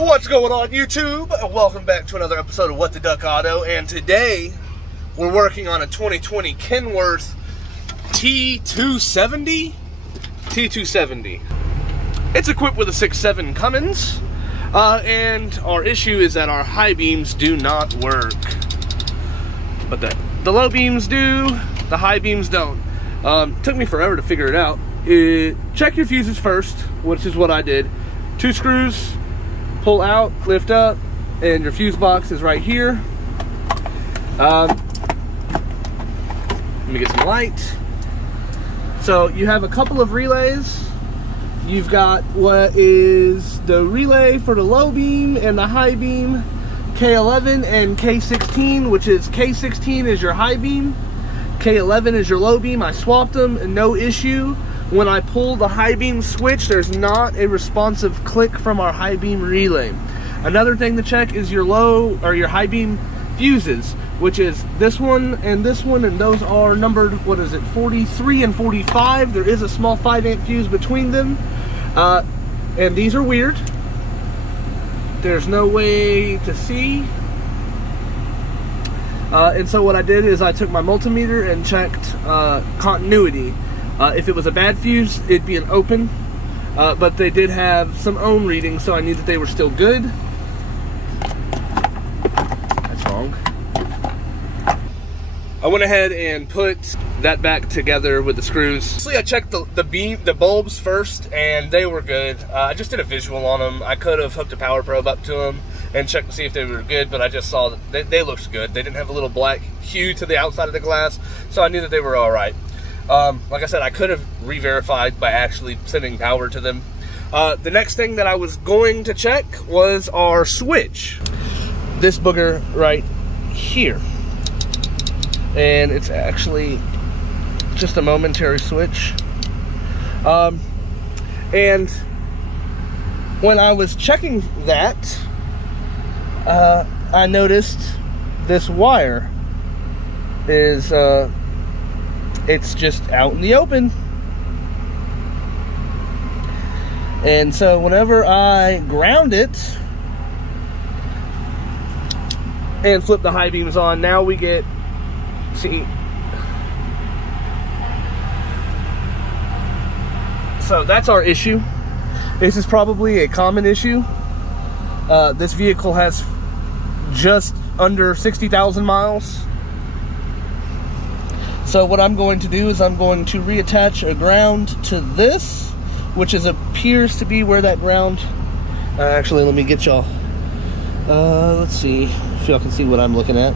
What's going on, YouTube? Welcome back to another episode of What the Duck Auto, and today we're working on a 2020 Kenworth T270. It's equipped with a 6.7 Cummins, and our issue is that our high beams do not work. But the low beams do, the high beams don't. Took me forever to figure it out. Check your fuses first, which is what I did. 2 screws, pull out, lift up, and your fuse box is right here. Let me get some light. So you have a couple of relays. You've got what is the relay for the low beam and the high beam, K11 and K16, which is K16 is your high beam, K11 is your low beam. I swapped them and no issue. When I pull the high beam switch, there's not a responsive click from our high beam relay. Another thing to check is your low or your high beam fuses, which is this one, and those are numbered, what is it, 43 and 45. There is a small 5-amp fuse between them, and these are weird. There's no way to see. And so what I did is I took my multimeter and checked continuity. If it was a bad fuse, it'd be an open, but they did have some ohm readings, so I knew that they were still good. That's wrong. I went ahead and put that back together with the screws. Actually, I checked the bulbs first, and they were good. I just did a visual on them. I could have hooked a power probe up to them and checked to see if they were good, but I just saw that they looked good. They didn't have a little black hue to the outside of the glass, so I knew that they were all right. Like I said, I could have re-verified by actually sending power to them. The next thing that I was going to check was our switch. This booger right here. And it's actually just a momentary switch. And when I was checking that, I noticed this wire is it's just out in the open. And so whenever I ground it and flip the high beams on, now we get, see, so that's our issue. This is probably a common issue. This vehicle has just under 60,000 miles. So what I'm going to do is I'm going to reattach a ground to this, which appears to be where that ground, actually let me get y'all, let's see if y'all can see what I'm looking at.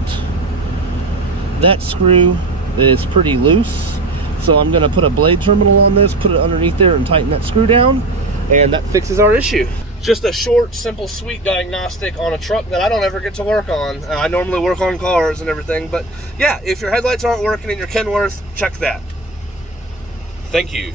That screw is pretty loose, so I'm going to put a blade terminal on this, put it underneath there and tighten that screw down, and that fixes our issue. Just a short, simple, sweet diagnostic on a truck that I don't ever get to work on. I normally work on cars and everything, but yeah, if your headlights aren't working in your Kenworth, check that. Thank you.